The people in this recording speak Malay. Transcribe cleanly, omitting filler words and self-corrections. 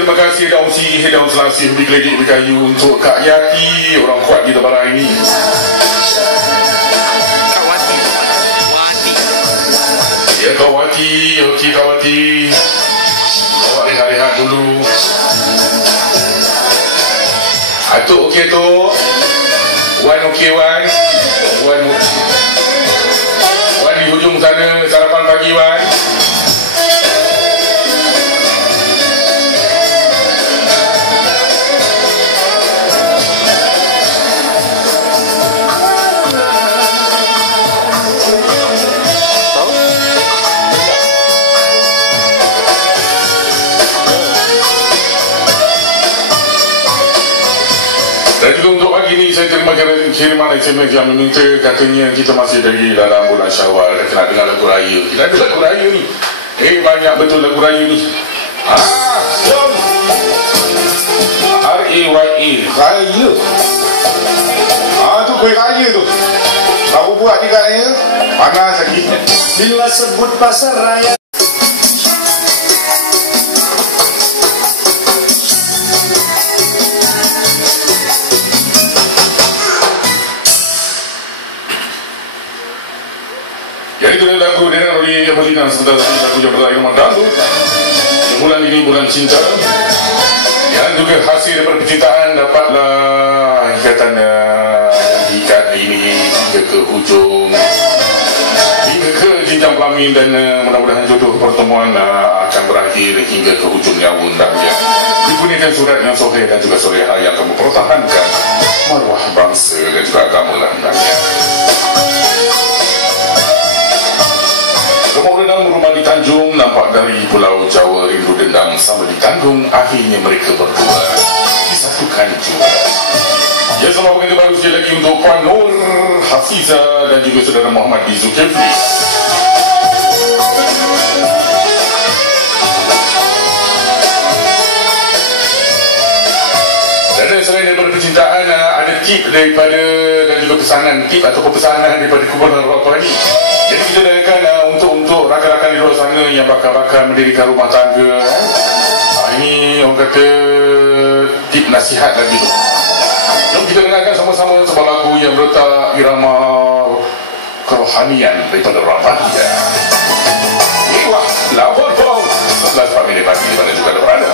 terima kasih daun si daun selasih berkeledek berkayu untuk Kak Yati, orang kuat di Tabarai ini. Kak Wati. Wati. Ya Kak Wati, okey Kak Wati. Awak rehat-rehat dulu. Atuk okey Atuk. Wan okey Wan. Wan di hujung sana sarapan pagi Wan. Dan juga untuk pagi ni saya terima kiriman SMS yang meminta, katanya kita masih lagi dalam bulan Syawal, kita nak dengar lagu raya. Kita ada lagu raya ni. Banyak betul lagu raya ni. Jom. R-A-Y-A, raya. Tu kuih raya tu. Baru buat juga ni. Panas lagi. Bila sebut pasar raya. Jadi itu lagu dengan oleh Evelina sebentar lagi lagu yang berlari rumah dangdut. Bulan ini bulan cinta. Yang juga hasil daripada percintaan dapatlah ikatan ikat ini hingga ke hujung, hingga ke jenjang kelamin, dan mudah-mudahan jodoh pertemuan akan berakhir hingga ke hujung nyawa hendaknya. Dikuningkan surat yang soleh dan juga soleha yang akan mempertahankan maruah bangsa dan juga agama lah hendaknya. Rumah rendang rumah di Tanjung, nampak dari Pulau Jawa, rindu dendam sama ditanggung, akhirnya mereka berdua disatukan jua. Ya, selamat pengantin baru sekali lagi untuk Puan Nur Hafiza dan juga saudara Muhammad Zulkifli. Dan selain daripada percintaan, ada tip daripada dan juga pesanan, tip atau pesanan daripada Kumpulan Rock ni. Jadi kita dengarkan untuk rakan-rakan di luar sana yang bakal mendirikan rumah tangga. Ini orang kata tip nasihat lagi tu. Jom kita dengarkan sama-sama sebuah lagu yang berletak irama kerohanian daripada orang Bahagia. Wah, 8 11 pagi di mana juga ada berada.